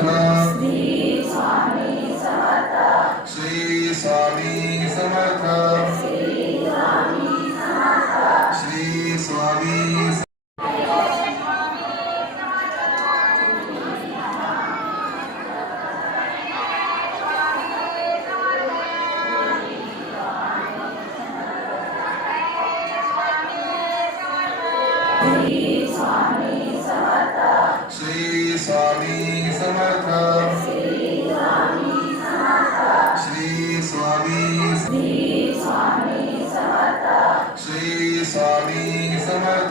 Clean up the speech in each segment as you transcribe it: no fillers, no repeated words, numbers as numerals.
Shri Swami Samarth. Shri Swami Samarth. Shri Swami Samarth. Shri Swami Shri Swami Samarth. Shri Swami Samarth. Shri Swami Samarth.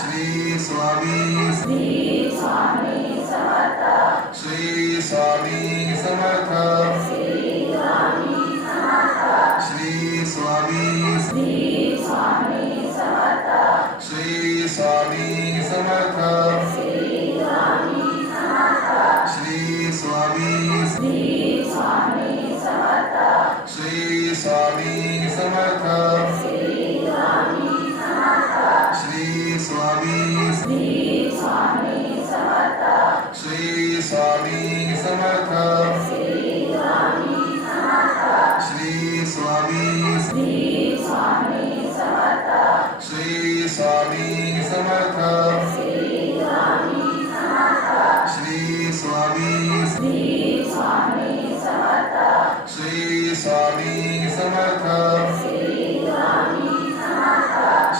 Shri Swami Shri Swami Samarth. Shri Swami Samarth. Shri Swami Samarth. Shri Swami Shri Swami Samarth. Shri Swami Samarth. Shri Swami Samarth. Shri Swami Shri Swami Samarth. Shri Swami Samarth. Shri Swami Samarth. Shri Swami Shri Swami Samarth. Shri Swami Samarth. Shri Swami Samarth. Shri Swami Shri Swami Samarth. Shri Swami Samarth. Shri Swami Samarth. Shri Swami Shri Swami Samarth. Shri Swami Samarth. Shri Swami Samarth.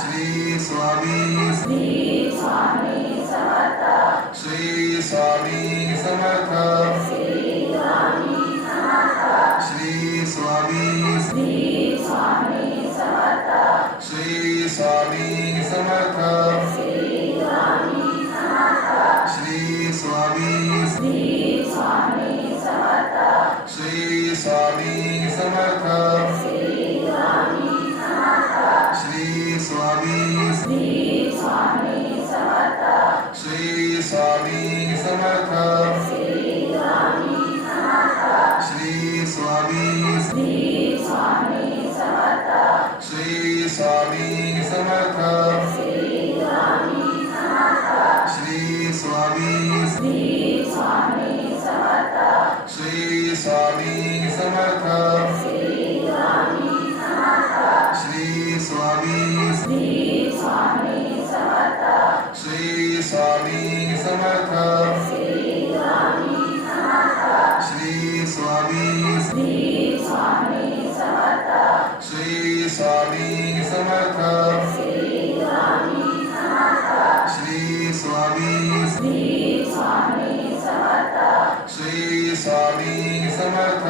Shri Swami Shri Swami Samarth. Shri Swami Samarth. Shri Swami Samarth. Shri Swami Shri Swami Samarth. Shri Swami Samarth. Shri Swami Samarth. Shri Swami Shri Swami Samarth. Shri Swami Samarth. Shri Swami Samarth. Shri Swami Shri Swami Samarth. Shri Swami Samarth. Shri Swami Samarth. Shri Swami Shri Swami Samarth. Shri Swami Samarth. Shri Swami Samarth. Shri Swami Shri Swami Samarth. Shri Swami Samarth. Shri Swami Samarth. Shri Swami Shri Swami Samarth. Shri Swami Samarth. Shri Swami Samarth. Shri Swami Shri Swami Samarth. Shri Swami Samarth. Shri Swami Samarth. Shri Swami Shri Swami Samarth. Shri Swami Samarth. Shri Swami Samarth. Shri Swami Shri Swami Samarth. Shri Swami Samarth. Shri Swami Samarth.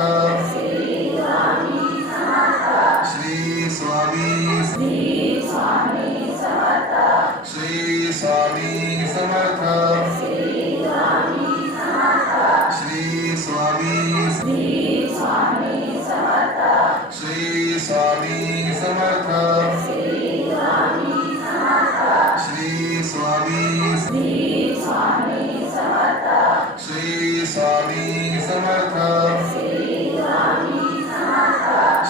Shri Swami Shri Swami Samarth. Shri Swami Samarth. Shri Swami Samarth. Shri Swami Shri Swami Samarth. Shri Swami Samarth. Shri Swami Samarth. Shri Swami Shri Swami Samarth. Shri Swami Samarth. Shri Swami Samarth. Shri Swami Shri Swami Samarth. Shri Swami Samarth. Shri Swami Samarth.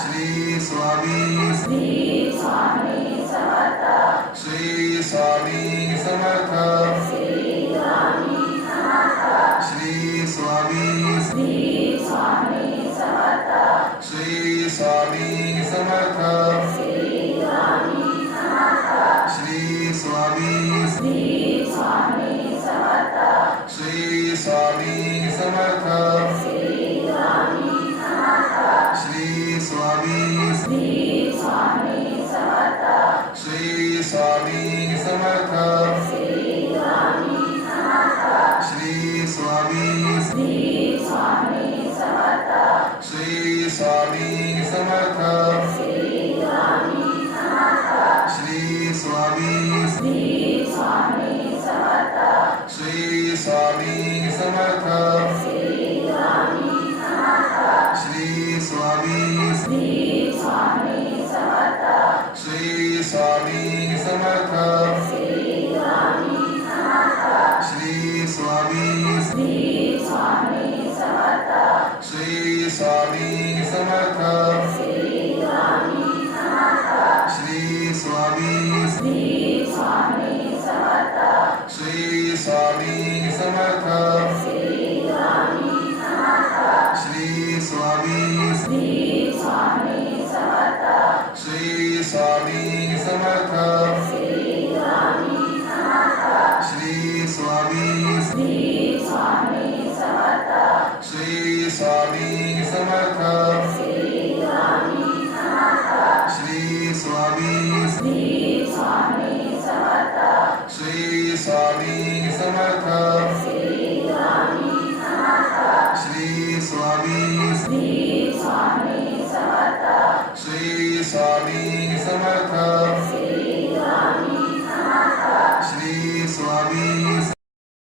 Shri Swami Shri Swami Samarth. Shri Swami Samarth. Shri Swami Samarth. Shri Swami Shri Swami Samarth. Shri Swami Samarth. Shri Swami Samarth. Shri Swami Shri Swami Samarth. Shri Swami Samarth. Shri Swami Samarth. Shri Swami Shri Swami Samarth. Shri Swami Samarth. Shri Swami Samarth. Shri Swami Shri Swami Samarth. Shri Swami Samarth. Shri Swami Samarth. Shri Swami Shri Swami Samarth. Shri Swami Samarth. Shri Swami Samarth. Shri Swami Shri Swami Samarth. Shri Swami Samarth. Shri Swami Samarth. Shri Swami Shri Swami Samarth. Shri Swami Swami Samarth Shri Swami Samarth Shri Swami Shri Swami Samarth Shri Swami Samarth Shri Swami Samarth Shri Swami Shri Swami Samarth Shri Swami Samarth Shri Swami Samarth Shri Swami Shri Swami Samarth Shri Swami Samarth Shri Swami Samarth Shri Swami Shri